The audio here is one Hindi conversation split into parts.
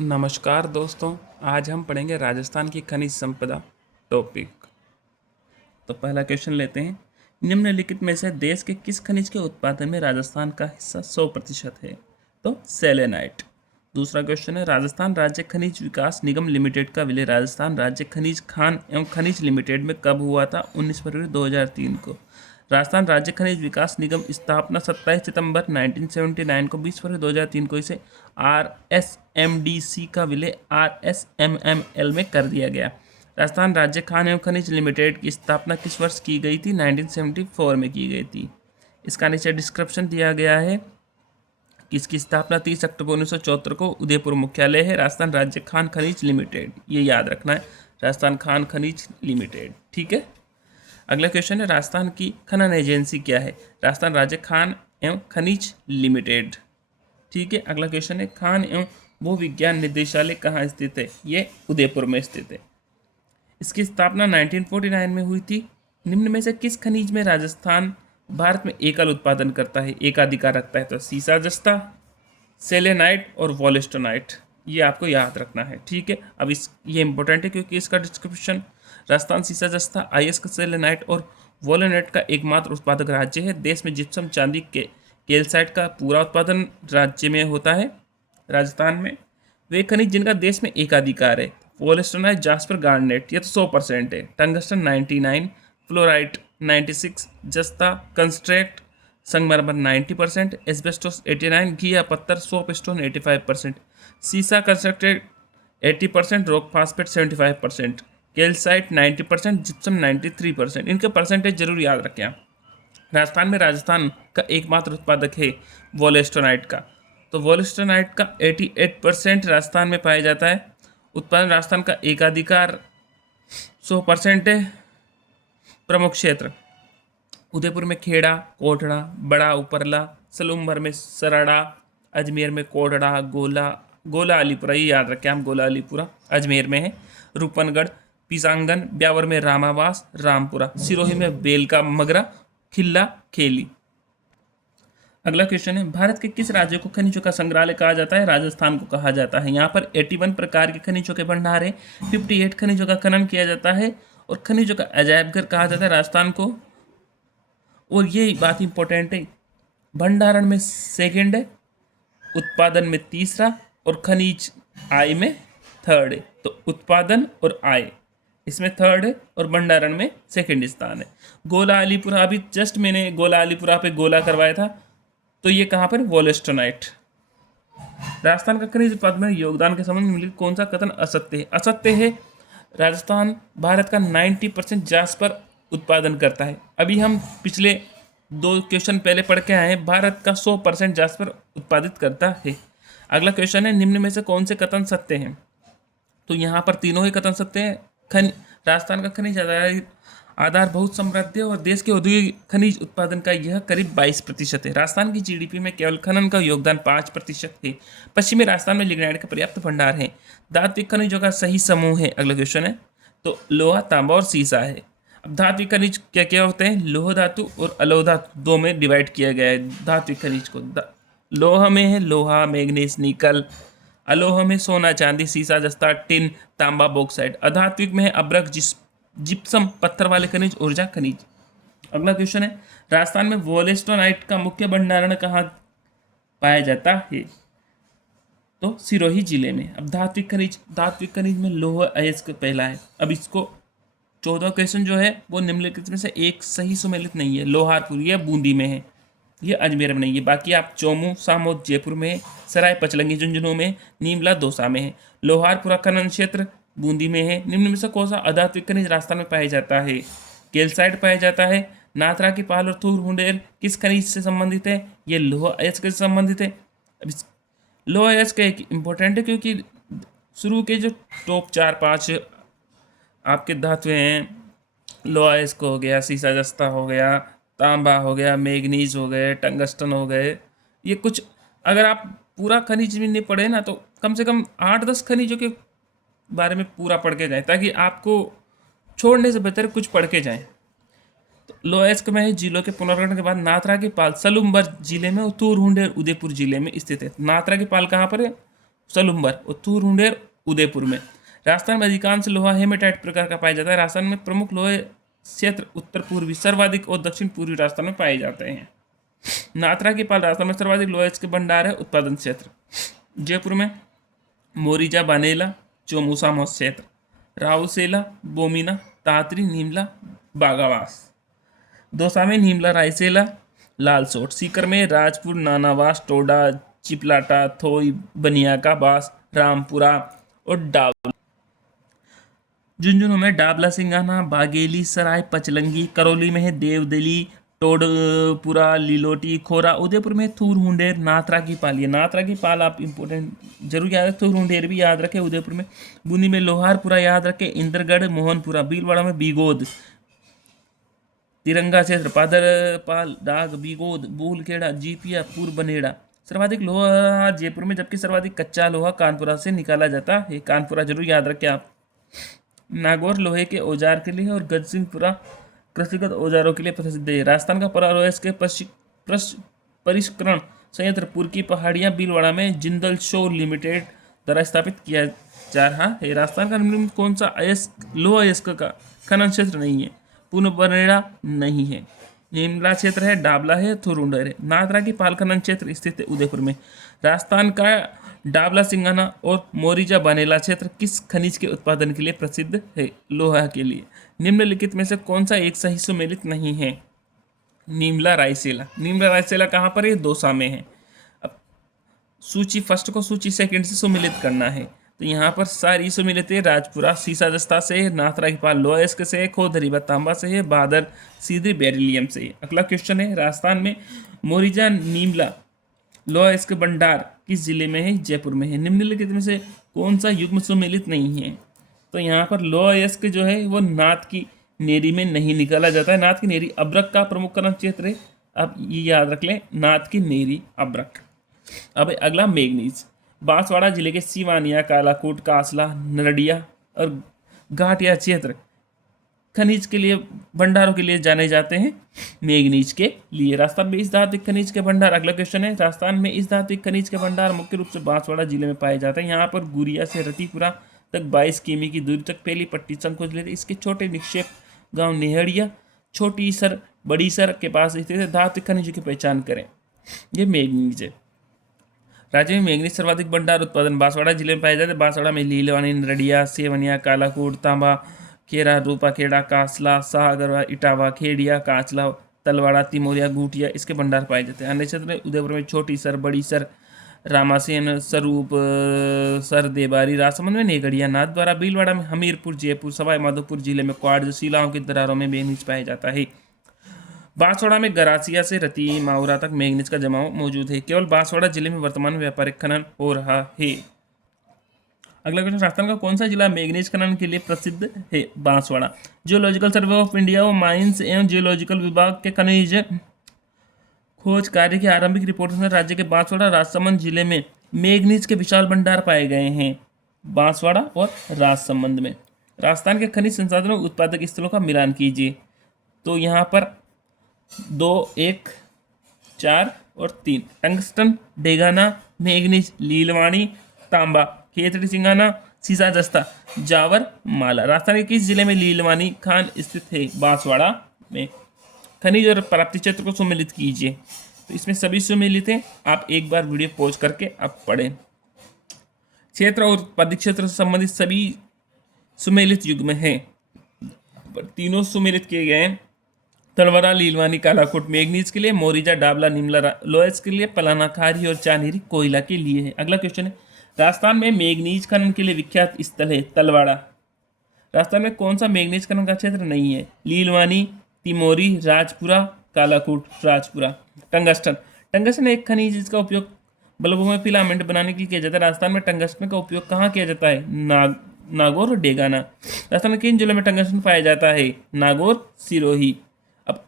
नमस्कार दोस्तों। आज हम पढ़ेंगे राजस्थान की खनिज संपदा टॉपिक। तो पहला क्वेश्चन लेते हैं। निम्नलिखित में से देश के किस खनिज के उत्पादन में राजस्थान का हिस्सा 100% है? तो सेलेनाइट। दूसरा क्वेश्चन है, राजस्थान राज्य खनिज विकास निगम लिमिटेड का विलय राजस्थान राज्य खनिज खान एवं खनिज लिमिटेड में कब हुआ था? 19 फरवरी 2003 को। राजस्थान राज्य खनिज विकास निगम स्थापना 27 सितंबर 1979 को, 20 फरवरी 2003 को इसे RSMDC का विलय RSMML में कर दिया गया। राजस्थान राज्य खान एवं खनिज लिमिटेड की स्थापना किस वर्ष की गई थी? 1974 में की गई थी। इसका नीचे डिस्क्रिप्शन दिया गया है कि इसकी स्थापना 30 अक्टूबर 1974 को उदयपुर मुख्यालय है राजस्थान राज्य खान खनिज लिमिटेड। ये याद रखना है, राजस्थान खान खनिज लिमिटेड। ठीक है। अगला क्वेश्चन है, राजस्थान की खनन एजेंसी क्या है? राजस्थान राज्य खान एवं खनिज लिमिटेड। ठीक है। अगला क्वेश्चन है, खान एवं भू विज्ञान निदेशालय कहाँ स्थित है? ये उदयपुर में स्थित है। इसकी स्थापना 1949 में हुई थी। निम्न में से किस खनिज में राजस्थान भारत में एकल उत्पादन करता है, एकाधिकार रखता है? तो सीसा जस्ता, सेलेनाइट और वॉलेस्टोनाइट। ये आपको याद रखना है। ठीक है। अब ये इंपॉर्टेंट है क्योंकि इसका डिस्क्रिप्शन, राजस्थान सीसा जस्ता, IS का सेलेनाइट और वॉलेनाइट का एकमात्र उत्पादक राज्य है। देश में जिप्सम चांदी के कैल्साइट का पूरा उत्पादन राज्य में होता है, राजस्थान में। वे खनिज जिनका देश में एकाधिकार है, वॉलेस्टोनाइट, जास्पर, गार्नेट, ये तो 100% है। टंगस्टन 99, फ्लोराइट 96, जस्ता, कंस्ट्रेक्ट, संगमरमर 90%, एस्बेस्टोस 89, घी या पत्थर, सोप स्टोन 85%, सीसा constructed 80%, rock phosphate 75%, calcite 90%, gypsum 93%। इनके परसेंटेज जरूर याद रखें आप। राजस्थान का एकमात्र उत्पादक है वॉलेस्टोनाइट का। तो वॉलेस्टोनाइट का 88% राजस्थान में पाया जाता है। उत्पादन राजस्थान का एकाधिकार 100% है। प्रमुख क्षेत्र, उदयपुर में खेड़ा, कोटड़ा, बड़ा उपरला, सलूमभर में सराड़ा, अजमेर में कोटड़ा, गोला अलीपुरा, ये याद रखें हम, गोला अलीपुरा अजमेर में है। रूपनगढ़, पिसांगन, ब्यावर में रामावास, रामपुरा, सिरोही में बेलका मगरा, खिल्ला, खेली। अगला क्वेश्चन है, भारत के किस राज्य को खनिजों का संग्रहालय कहा जाता है? राजस्थान को कहा जाता है। यहाँ पर 81 प्रकार के खनिजों के भंडार है, 58 खनिजों का खनन किया जाता है और खनिजों का अजायब घर कहा जाता है राजस्थान को। और ये बात इंपॉर्टेंट है, भंडारण में सेकंड है, उत्पादन में तीसरा और खनिज आय में थर्ड है। तो उत्पादन और आय इसमें थर्ड है और भंडारण में सेकंड स्थान है। गोला अलीपुरा, अभी जस्ट मैंने गोला अलीपुरा पे गोला करवाया था, तो ये कहाँ पर? वॉलेस्टोनाइट। राजस्थान का खनिज उत्पादन में योगदान के संबंध में कौन सा कथन असत्य है? असत्य है। राजस्थान भारत का 90% जास्पर उत्पादन करता है। अभी हम पिछले 2 क्वेश्चन पहले पढ़ के आए हैं, भारत का 100% जास्पर उत्पादित करता है। अगला क्वेश्चन है, निम्न में से कौन से कथन सत्य हैं? तो यहाँ पर तीनों ही कथन सत्य हैं। राजस्थान का खनिज आधार बहुत समृद्ध है और देश के औद्योगिक खनिज उत्पादन का यह करीब 22% है। राजस्थान की GDP में केवल खनन का योगदान 5% है। पश्चिमी राजस्थान में लिग्नाइट का पर्याप्त भंडार है। धात्विक खनिजों का सही समूह है। अगला क्वेश्चन है, तो लोहा, तांबा और सीसा है। अब धात्विक खनिज क्या क्या होते हैं? लोह धातु और अलोह धातु 2 में डिवाइड किया गया है धात्विक खनिज को। लोह में है लोहा, मैग्नीज, निकल। अलोह में सोना, चांदी, सीसा, जस्ता, टिन, तांबा, बॉक्साइट। अधात्विक में है अब्रक, जिप्सम, पत्थर वाले खनिज, ऊर्जा खनिज। अगला क्वेश्चन है, राजस्थान में वॉलेस्टोनाइट का मुख्य भंडारण कहाँ पाया जाता है? तो सिरोही जिले में। अब धात्विक खनिज में लोह अयस्क पहला है। अब इसको 14 क्वेश्चन जो है वो निम्नलिखित में से एक सही सुमेलित नहीं है। लोहारपुर ये बूंदी में है, ये अजमेर में नहीं है। बाकी आप चोमू, सामोद जयपुर में, सराय पचलंगी झुंझुनू में, नीमला दौसा में है। लोहारपुरा खनन क्षेत्र बूंदी में है। निम्न में से कौन सा अधात्विक खनिज राजस्थान में पाया जाता है? कैल्साइट पाया जाता है। नाथरा की पाल और थूर हुंडेर किस खनिज से संबंधित है? ये लोह अयस्क से संबंधित है। अब लोह अयस्क एक इंपॉर्टेंट है क्योंकि शुरू के जो टॉप 4-5 आपके धातु हैं, लोहा अयस्क हो गया, सीसा जस्ता हो गया, तांबा हो गया, मैग्नीज हो गए, टंगस्टन हो गए, ये कुछ अगर आप पूरा खनिज भी नहीं पढ़े ना तो कम से कम 8-10 खनिजों के बारे में पूरा पढ़ के जाएं, ताकि आपको छोड़ने से बेहतर कुछ पढ़ के जाएं। तो लोहा अयस्क में जिलों के पुनर्गठन के बाद नाथरा की पाल सलूमबर जिले में और तूर हुंडेर उदयपुर जिले में स्थित है। नाथरा की पाल कहाँ पर है? सलुम्बर और थूर उदयपुर में। राजस्थान में अधिकांश लोहा हेमेटाइट प्रकार का पाया जाता है। राजस्थान में प्रमुख लोहे क्षेत्र उत्तर पूर्वी, सर्वाधिक और दक्षिण पूर्वी राजस्थान में पाए जाते हैं। नाथरा की पाल राजस्थान में सर्वाधिक लोहे के भंडार है। उत्पादन क्षेत्र जयपुर में मोरिजा बानेला चौमूसा महोत्सव क्षेत्र, राउसेला बोमीना तातरी नीमला बागावास। दौसा में नीमला रायसेला लालसोट। सीकर में राजपुर नानावास टोडा चिपलाटा थोई बनियाका बास रामपुरा और डावला। झुंझुनू में डाबला सिंगाना बागेली सराय पचलंगी। करौली में है देवदली टोडपुरा लीलोटी खोरा। उदयपुर में थूर हुंडेर नाथरा की पाल। ये नाथरा की पाल आप इंपोर्टेंट जरूर याद रखें, थूर हुंडेर भी याद रखें उदयपुर में। बूंदी में लोहारपुरा याद रखें, इंद्रगढ़ मोहनपुरा। भीलवाड़ा में बीगोद। तिरंगा क्षेत्र पादरपाल डाग बीगोद बूलखेड़ा जीपिया पूर्व बनेड़ा। सर्वाधिक लोहा जयपुर में, जबकि सर्वाधिक कच्चा लोहा कानपुरा से निकाला जाता है। कानपुरा जरूर याद रखें आप। नागौर लोहे के औजार के लिए और गजसिंहपुरा कृषिगत औजारों के लिए प्रसिद्ध है। राजस्थान का परारोएस के परिष्करण संयंत्र पुर की पहाड़ियां भीलवाड़ा में जिंदल शो लिमिटेड द्वारा स्थापित किया जा रहा है। राजस्थान का निम्न कौन सा अयस्क लोह अयस्क का खनन क्षेत्र नहीं है? पूर्ण बनेड़ा नहीं है। नीमला क्षेत्र है, डाबला है, थुरुंडर है। नाथरा की पाल खनन क्षेत्र स्थित है उदयपुर में। राजस्थान का डाबला सिंगाना और मोरिजा बनेला क्षेत्र किस खनिज के उत्पादन के लिए प्रसिद्ध है? लोहा के लिए। निम्नलिखित में से कौन सा एक सही सुमेलित नहीं है? नीमला रायसेला। नीमला रायसेला कहाँ पर है? दौसा में है। अब सूची फर्स्ट को सूची सेकंड से सुमेलित करना है, तो यहाँ पर सारी सुमेलित है। राजपुरा सीसा जस्ता से है, नाथरा की पाल लोएस्क से है, खोदरीबा तांबा से है, बादर सीधे बेरिलियम से है। अगला क्वेश्चन है, राजस्थान में मोरिजा नीमला लोहा इसके भंडार किस जिले में है? जयपुर में है। निम्नलिखित में से कौन सा युग्म सुमेलित नहीं है? तो यहाँ पर लोहा यस्क जो है वो नाथ की नेरी में नहीं निकाला जाता है। नाथ की नेरी अब्रक का प्रमुख खनन क्षेत्र है। आप ये याद रख लें, नाथ की नेरी अब्रक। अब अगला मैग्नीज। बांसवाड़ा जिले के सिवानिया कालाकोट कासला नरडिया और घाटिया क्षेत्र खनिज के लिए भंडारों के लिए जाने जाते हैं, मैग्नीज के लिए। राजस्थान में इस धात्विक खनिज के भंडार। अगला क्वेश्चन है, राजस्थान में इस धात्विक खनिज के भंडार मुख्य रूप से बांसवाड़ा जिले में पाए जाते हैं। यहाँ पर गुरिया से रतिपुरा तक 22 किमी की दूरी तक पहली पट्टी संकोच लेते। इसके छोटे निक्षेप गांव नेहड़िया छोटी सर बड़ी सर के पास स्थित धात्विक खनिजों की पहचान करें। ये मैग्नीज है। राज्य में मैग्नीज सर्वाधिक भंडार उत्पादन बांसवाड़ा जिले में पाए जाते हैं। बांसवाड़ा में लीलवानी नरडिया सेवनिया कालाकोट तांबा खेरा रूपा खेड़ा कासला सागरवा इटावा खेड़िया काचला तलवाड़ा तिमोरिया गुटिया इसके भंडार पाए जाते हैं। अन्य क्षेत्र में उदयपुर में छोटी सर बड़ी सर रामासेन स्वरूप सर देबारी। राजसमंद में नेगड़िया नाथद्वारा। भीलवाड़ा में हमीरपुर जयपुर सवाई माधोपुर जिले में क्वार्ज शिलाओं की दरारों में मैग्नीज पाया जाता है। बांसवाड़ा में गरासिया से रती माउरा तक मैग्नीज का जमाव मौजूद है। केवल बांसवाड़ा जिले में वर्तमान में व्यापारिक खनन हो रहा है। अगला क्वेश्चन, राजस्थान का कौन सा जिला मैग्नीज खनन के लिए प्रसिद्ध है? Banswara. Geological survey of India और माइंस एवं जियोलॉजिकल विभाग के खनिज खोज कार्य की आरंभिक रिपोर्ट में राज्य के बांसवाड़ा राजसमंद जिले में मैग्नीज के विशाल भंडार पाए गए हैं। बांसवाड़ा और राजसमंद में। राजस्थान के खनिज संसाधनों उत्पादक स्थलों का मिलान कीजिए। तो यहाँ पर 2, 1, 4 और 3 टंगस्टन डेगाना मैग्नीज लीलवाणी तांबा खेतड़ी सिंगाना सीसा जस्ता जावर माला। राजस्थान के किस जिले में लीलवानी खान स्थित है? बांसवाड़ा में। खनिज और प्राप्ति क्षेत्र को सुमेलित कीजिए। तो इसमें सभी सुमेलित हैं, आप एक बार वीडियो पॉज करके आप पढ़ें। क्षेत्र और उत्पादित क्षेत्र से संबंधित सभी सुमेलित युग्म हैं। तीनों सुमेलित किए गए हैं। तलवाड़ा लीलवानी कालाकोट मैग्नीज के लिए, मोरिजा डाबला निमला लोएस के लिए, पलाना खारी और चानीरी कोयला के लिए है। अगला क्वेश्चन है, राजस्थान में मैग्नीज खनन के लिए विख्यात स्थल है तलवाड़ा। राजस्थान में कौन सा मैग्नीज खनन का क्षेत्र नहीं है? लीलवानी तिमोरी राजपुरा कालाकोट राजपुरा। टंगस्टन। टंगस्टन एक खनिज जिसका उपयोग बल्बों में फिलामेंट बनाने के लिए किया जाता है। राजस्थान में टंगस्टन का उपयोग कहाँ किया जाता है? नागौर और डेगाना। राजस्थान के किन जिलों में टंगस्टन पाया जाता है? नागौर सिरोही। अब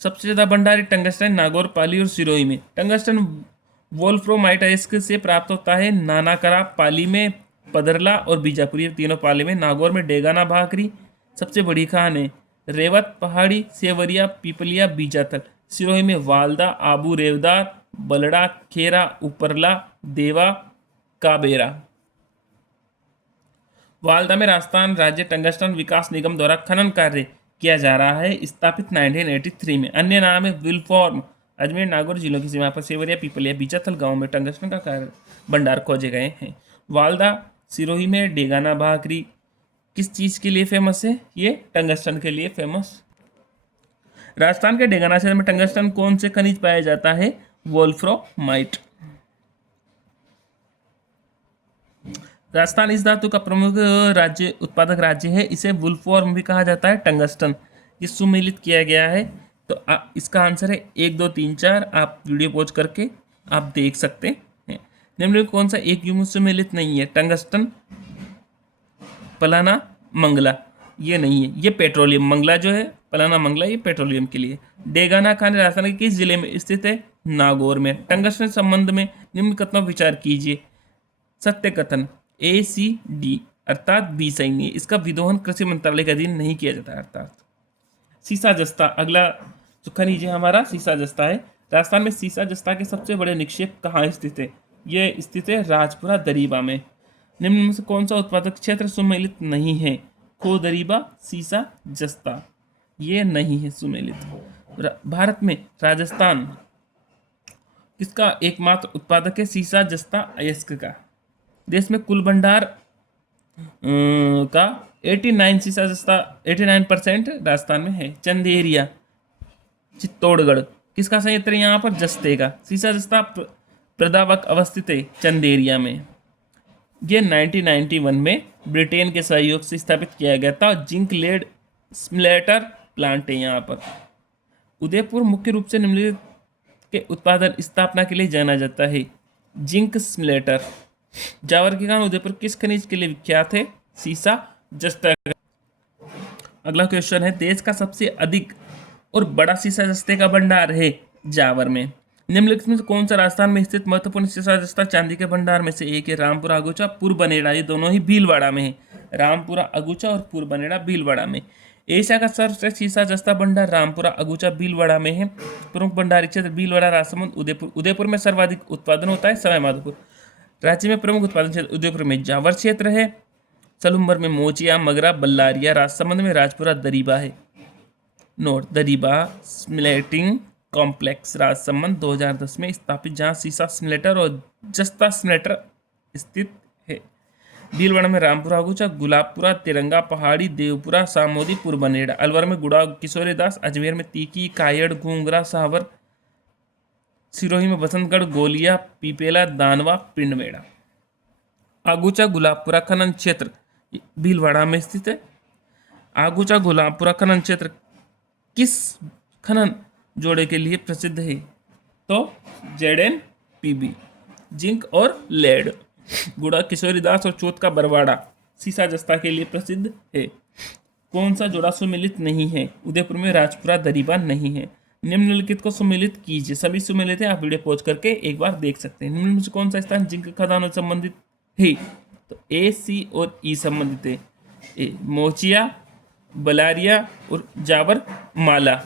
सबसे ज़्यादा भंडार टंगस्टन नागौर पाली और सिरोही में। टंगस्टन वोल्फ्रोमाइट अयस्क से प्राप्त होता है। नानाकरा पाली में, पदरला और बीजापुर ये तीनों पाली में। नागौर में डेगाना भाकरी सबसे बड़ी खान है। रेवत पहाड़ी सेवरिया पीपलिया बीजातल। सिरोही में वालदा आबू रेवदार बलड़ा खेरा उपरला देवा काबेरा। वालदा में राजस्थान राज्य टंगस्टन विकास निगम द्वारा खनन कार्य किया जा रहा है, स्थापित 1983 में। अन्य नाम है विलफॉर्म। अजमेर नागौर जिलों की सीमा पर सेवरिया, पीपलिया, बीचाथल गांव में टंगस्टन का कार्य भंडार खोजे गए हैं। वालदा सिरोही में डेगाना भाकरी किस चीज़ के लिए फेमस है? ये टंगस्टन के लिए फेमस। राजस्थान के डेगाना क्षेत्र में टंगस्टन कौन से खनिज पाया जाता है? वोल्फ्रामाइट। राजस्थान इस धातु का प्रमुख राज्य उत्पादक राज्य है। इसे वुल्फॉर्म भी कहा जाता है। टंगस्टन ये सुमेलित किया गया है। तो इसका आंसर है 1, 2, 3, 4। आप वीडियो पॉज करके आप देख सकते हैं। निम्नलिखित कौन सा एक युग्म सुमेलित नहीं है? टंगस्टन, पलाना, मंगला ये नहीं है। ये पेट्रोलियम। मंगला जो है, पलाना मंगला ये पेट्रोलियम के लिए। डेगाना खान राजस्थान के किस जिले में स्थित है? नागौर में। टंगस्टन संबंध में निम्न कथनों पर विचार कीजिए। सत्य कथन ACD अर्थात बी सही नहीं है। इसका विदोहन कृषि मंत्रालय के अधीन नहीं किया जाता है। अर्थात सीसा जस्ता अगला जो खनिज है हमारा सीसा जस्ता है। राजस्थान में सीसा जस्ता के सबसे बड़े निक्षेप कहाँ स्थित है? ये स्थित है राजपुरा दरीबा में। निम्न में से कौन सा उत्पादक क्षेत्र सुमेलित नहीं है? खो दरीबा, सीसा जस्ता ये नहीं है सुमेलित। भारत में राजस्थान किसका एकमात्र उत्पादक है? सीसा जस्ता अयस्क का। देश में कुल भंडार का 89 सीसा जस्ता 89% राजस्थान में है। चंदेरिया, चित्तौड़गढ़ किसका संयंत्र है? यहाँ पर जस्ते का। सीसा जस्ता प्रदावक अवस्थित है चंदेरिया में। ये 1991 में ब्रिटेन के सहयोग से स्थापित किया गया था। जिंक लेड स्मेल्टर प्लांट है यहाँ पर। उदयपुर मुख्य रूप से निम्नलिखित के उत्पादन स्थापना के लिए जाना जाता है। Zinc smelter. जावर के कारण उदयपुर किस खनिज के लिए विख्यात है? सीसा जस्ता। अगला क्वेश्चन है देश का सबसे अधिक और बड़ा सीसा जस्ते का भंडार है जावर में। निम्नलिखित में से कौन सा राजस्थान में स्थित महत्वपूर्ण सीसा जस्ता चांदी के भंडार में से एक है? रामपुरा अगुचा, पूर्वबनेड़ा ये दोनों ही भीलवाड़ा में है। रामपुरा अगुचा और पूर्वबनेड़ा भीलवाड़ा में। एशिया का सर्वश्रेष्ठ सीसा जस्ता भंडार रामपुरा अगुचा भीलवाड़ा में है। प्रमुख भंडारी क्षेत्र भीलवाड़ा, राजसमंद, उदयपुर। उदयपुर में सर्वाधिक उत्पादन होता है सवाईमाधोपुर। राज्य में प्रमुख उत्पादन क्षेत्र उदयपुर में जावर क्षेत्र है। सलुम्बर में मोचिया, मगरा, बल्लारिया। राजसमंद में राजपुरा दरीबा है। Note Dariba smelting complex Rajsamand 2010 में स्थापित, जहां सीसा स्मेल्टर और जस्ता स्मेल्टर स्थित है। भीलवाड़ा में रामपुरा अगुचा, गुलाबपुरा, तिरंगा पहाड़ी, देवपुरा, सामोदी, पूर्वबनेड़ा। अलवर में गुड़ा किशोरीदास। अजमेर में तीकी, कायड़, घूंगरा, सावर। सिरोही में बसंतगढ़, गोलिया, पीपेला, दानवा, पिंडमेड़ा। आगुचा गुलाबपुरा खनन क्षेत्र भीलवाड़ा में स्थित है। आगुचा गुलाबपुरा खनन क्षेत्र किस खनन जोड़े के लिए प्रसिद्ध है? तो ZnPb जिंक और लेड। गुड़ा किशोरीदास और चौथ का बरवाड़ा सीसा जस्ता के लिए प्रसिद्ध है। कौन सा जोड़ा सुमेलित नहीं है? उदयपुर में राजपुरा दरीबा नहीं है। निम्नलिखित को सुमेलित कीजिए। सभी सुमेलित है, आप वीडियो पॉज करके एक बार देख सकते हैं। निम्न में से कौन सा स्थान जिंक खदानों से संबंधित है? तो A, C और E संबंधित है। ए मोचिया, बलारिया और जावर माला।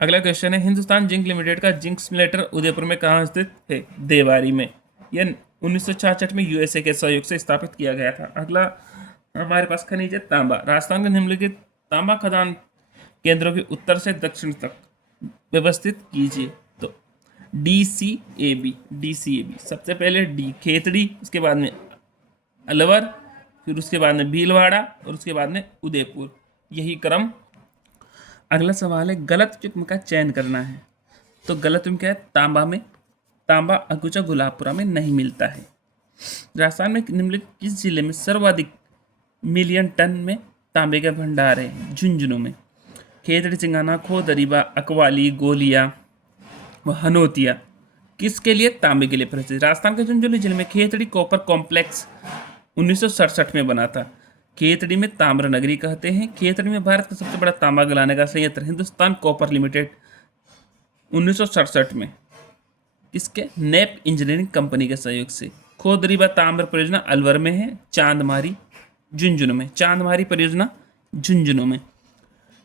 अगला क्वेश्चन है हिंदुस्तान जिंक लिमिटेड का जिंक स्मेल्टर उदयपुर में कहाँ स्थित है? देवारी में। यह 1966 में USA के सहयोग से स्थापित किया गया था। अगला हमारे पास खनिज है तांबा। राजस्थान के निम्नलिखित तांबा खदान केंद्रों के उत्तर से दक्षिण तक व्यवस्थित कीजिए। तो DCAB सबसे पहले डी खेतड़ी, उसके बाद में अलवर, फिर उसके बाद में भीलवाड़ा और उसके बाद में उदयपुर, यही क्रम। अगला सवाल है गलत युग्म का चयन करना है। तो गलत युग्म क्या है? तांबा में तांबा अगुचा गुलाबपुरा में नहीं मिलता है। राजस्थान में निम्नलिखित किस जिले में सर्वाधिक मिलियन टन में तांबे का भंडार है? झुंझुनू में। खेतड़ी, सिंगाना, खो दरीबा, अकवाली, गोलिया व हनोतिया किसके लिए? तांबे के लिए प्रसिद्ध। राजस्थान के झुंझुनू जिले में खेतड़ी कॉपर कॉम्प्लेक्स 1967 में बना था। खेतड़ी में ताम्र नगरी कहते हैं। खेतड़ी में भारत का सबसे बड़ा तांबा गलाने का संयंत्र हिंदुस्तान कॉपर लिमिटेड 1967 में किसके? नेप इंजीनियरिंग कंपनी के सहयोग से। खो दरीबा ताम्र परियोजना अलवर में है। चांदमारी झुंझुनू में। चांदमारी परियोजना झुंझुनू में।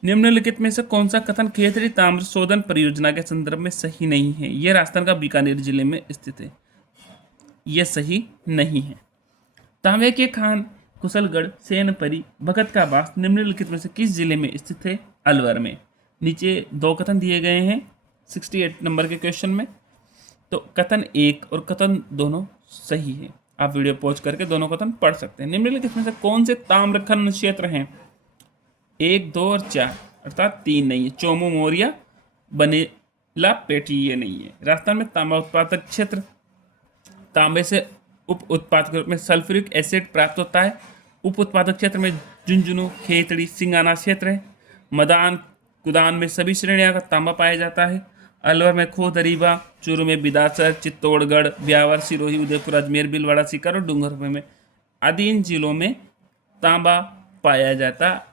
निम्नलिखित में से कौन सा कथन खेतड़ी ताम्र शोधन परियोजना के संदर्भ में सही नहीं है? यह राजस्थान का बीकानेर जिले में स्थित है, यह सही नहीं है। तांबे के खान कुशलगढ़ सेनपरी भगत का बास निम्नलिखित में से किस जिले में स्थित है? अलवर में। नीचे दो कथन दिए गए हैं 68 नंबर के क्वेश्चन में, तो कथन एक और कथन दोनों सही है। आप वीडियो पॉज करके दोनों कथन पढ़ सकते हैं। निम्नलिखित में से कौन से ताम्रखंड क्षेत्र हैं? 1, 2 और 4, अर्थात 3 नहीं है। चोमू मोरिया बनेला पेटी ये नहीं है। राजस्थान में तांबा उत्पादक क्षेत्र, तांबे से उप उत्पाद के रूप में सल्फ्यूरिक एसिड प्राप्त होता है। उप उत्पादक क्षेत्र में झुंझुनू, खेतड़ी, सिंगाना क्षेत्र है। मदान कुदान में सभी श्रेणियों का तांबा पाया जाता है। अलवर में खो दरीबा, चूरू में बिदासर, चित्तौड़गढ़, ब्यावर, सिरोही, उदयपुर, अजमेर, भीलवाड़ा, सीकर और डूंगरपुर में आदि इन जिलों में तांबा पाया जाता है।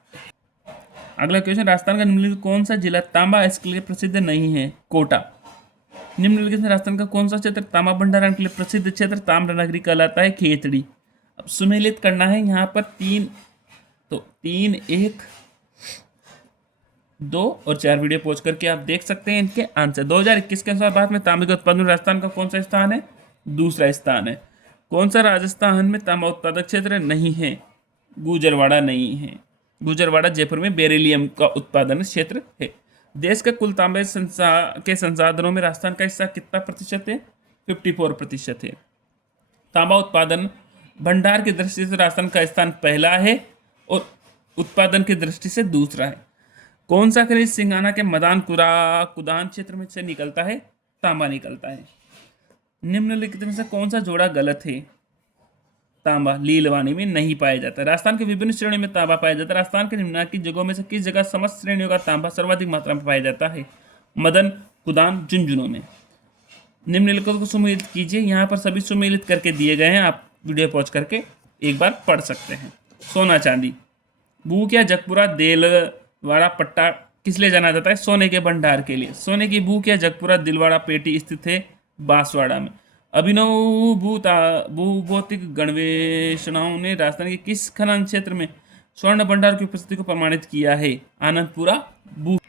अगला क्वेश्चन, राजस्थान का निम्नलिखित कौन सा जिला तांबा इसके लिए प्रसिद्ध नहीं है? कोटा। निम्नलिखित में राजस्थान का कौन सा क्षेत्र तांबा भंडारण के लिए प्रसिद्ध क्षेत्र ताम्रनगरी कहलाता है? खेतड़ी। अब सुमेलित करना है यहाँ पर 3, तो 3, 1, 2 और 4 वीडियो पॉज करके आप देख सकते हैं इनके आंसर। 2021 के अनुसार भारत में तांबे के उत्पादन में राजस्थान का कौन सा स्थान है? दूसरा स्थान है। कौन सा राजस्थान में तांबा उत्पादक क्षेत्र नहीं है? गुजरवाड़ा नहीं है। गुजरवाड़ा जयपुर में बेरिलियम का उत्पादन क्षेत्र है। देश के कुल तांबे के संसाधनों में राजस्थान का हिस्सा कितना प्रतिशत है? 54% है। तांबा उत्पादन भंडार की दृष्टि से राजस्थान का स्थान पहला है और उत्पादन की दृष्टि से दूसरा है। कौन सा खनिज सिंगाना के मदान कुदान क्षेत्र में से निकलता है? तांबा निकलता है। निम्नलिखित में से कौन सा जोड़ा गलत है? तांबा लीलवानी में नहीं पाया जाता। राजस्थान के विभिन्न श्रेणियों में तांबा पाया जाता है। राजस्थान के निम्नलिखित जगहों में से किस जगह समस्त श्रेणियों का तांबा सर्वाधिक मात्रा में पाया जाता है? मदन कुदान झुंझुनू में। निम्नलिखित को सुमेलित कीजिए। यहाँ पर सभी सुमेलित करके दिए गए हैं, आप वीडियो पॉज करके एक बार पढ़ सकते हैं। सोना चांदी, बूक या जगपुरा दिलवाड़ा पट्टा किस लिए जाना जाता है? सोने के भंडार के लिए। सोने की बूक या जगपुरा दिलवाड़ा पेटी स्थित है बांसवाड़ा में। अभिनव भूभौतिक गणवेषणाओं ने राजस्थान के किस खनन क्षेत्र में स्वर्ण भंडार की उपस्थिति को प्रमाणित किया है? आनंदपुरा बूक।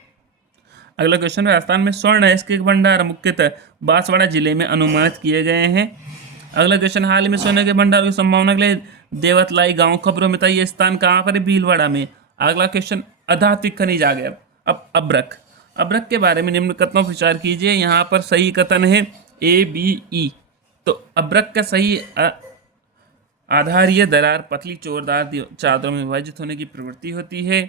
अगला क्वेश्चन, राजस्थान में स्वर्ण अयस्क के भंडार मुख्यतः बांसवाड़ा जिले में अनुमानित किए गए हैं। अगला क्वेश्चन, हाल ही में सोने के भंडार की संभावना के लिए देवतलाई गांव खबरों में था, यह स्थान कहाँ पर है? भीलवाड़ा में। अगला क्वेश्चन, अधात्विक खनिज आ गया। अब अब्रक। अब्रक के बारे में निम्न कथनों पर विचार कीजिए। यहाँ पर सही कथन है ABE। तो अब्रक का सही आधारीय दरार पतली चोरदार चादरों में विभाजित होने की प्रवृत्ति होती है।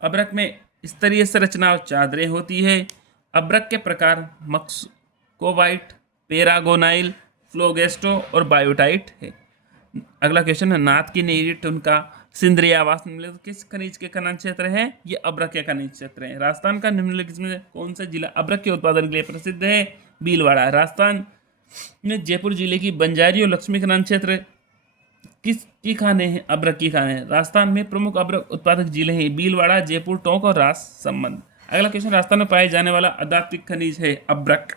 अब्रक में स्तरीय संरचना और चादरें होती है। अब्रक के प्रकार मस्कोवाइट, पेरागोनाइल, फ्लोगेस्टो और बायोटाइट है। अगला क्वेश्चन है, नाथ की नेरिट उनका सिंदरी आवास निम्नलिखित किस खनिज के खनन क्षेत्र है? ये अब्रक के खनिज क्षेत्र है। राजस्थान का निम्नलिखित में कौन सा जिला अब्रक के उत्पादन के लिए प्रसिद्ध है? भीलवाड़ा। राजस्थान में जयपुर जिले की बंजारी और लक्ष्मी खनन क्षेत्र किसकी खाने हैं? अब्रक की खाने हैं। राजस्थान में प्रमुख अब्रक उत्पादक जिले हैं भीलवाड़ा, जयपुर, टोंक और राजसमंद। अगला क्वेश्चन, राजस्थान में पाए जाने वाला अधात्विक खनिज है अब्रक।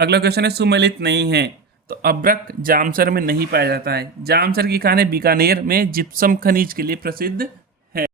अगला क्वेश्चन है, सुमेलित नहीं है। तो अब्रक जामसर में नहीं पाया जाता है। जामसर की खाने बीकानेर में जिप्सम खनिज के लिए प्रसिद्ध